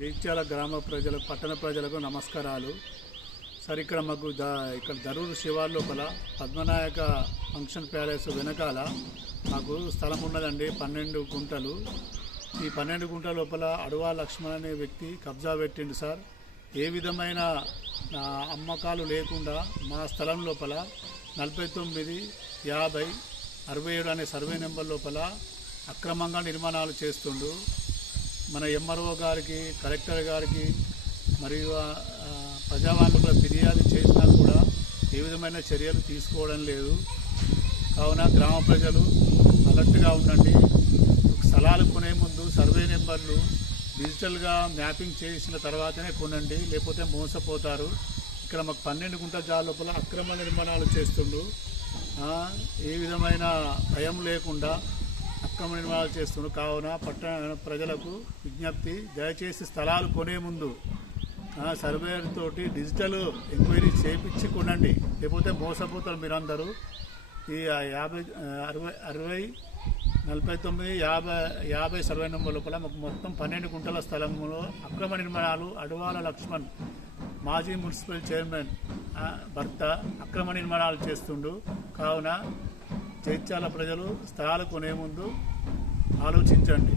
జగిత్యాల గ్రామ ప్రజలకు పట్టణ ప్రజలకు నమస్కారాలు సార్. ఇక్కడ మాకు ఇక్కడ దరూరు శివార్ లోపల పద్మనాయక ఫంక్షన్ ప్యాలెస్ వెనకాల మాకు స్థలం ఉన్నదండి, 12 గుంటలు. ఈ 12 గుంటల లోపల అడవా లక్ష్మణ్ అనే వ్యక్తి కబ్జా పెట్టిండు సార్. ఏ విధమైన అమ్మకాలు లేకుండా మా స్థలం లోపల 49, 50, 67 అనే సర్వే నెంబర్ లోపల అక్రమంగా నిర్మాణాలు చేస్తుండు. మన ఎంఆర్ఓ గారికి, కలెక్టర్ గారికి మరియు ప్రజావాణిలో ఫిర్యాదు చేసినా కూడా ఏ విధమైన చర్యలు తీసుకోవడం లేదు. కావున గ్రామ ప్రజలు అలర్ట్గా ఉండండి. స్థలాలు కొనే ముందు సర్వే నెంబర్లు డిజిటల్గా మ్యాపింగ్ చేసిన తర్వాతనే కొనండి, లేకపోతే మోసపోతారు. ఇక్కడ మాకు 12 గుంటల జాగా లోపల అక్రమ నిర్మాణాలు చేస్తుండు. ఏ విధమైన భయం లేకుండా అక్రమ నిర్మాణాలు చేస్తుండ్రు. కావున పట్టణ ప్రజలకు విజ్ఞప్తి, దయచేసి స్థలాలు కొనే ముందు సర్వేయర్ తోటి డిజిటల్ ఎంక్వైరీ చేయించి కొనండి, లేకపోతే మోసపోతారు మీరందరూ. ఈ 50, 60, 49, 50 సర్వే నెంబర్ లోపల మాకు మొత్తం 12 గుంటల స్థలంలో అక్రమ నిర్మాణాలు అడవాల లక్ష్మణ్ మాజీ మున్సిపల్ చైర్మన్ భర్త అక్రమ నిర్మాణాలు చేస్తుండు. కావున జగిత్యాల ప్రజలు స్థలాలు కొనే ముందు ఆలోచించండి.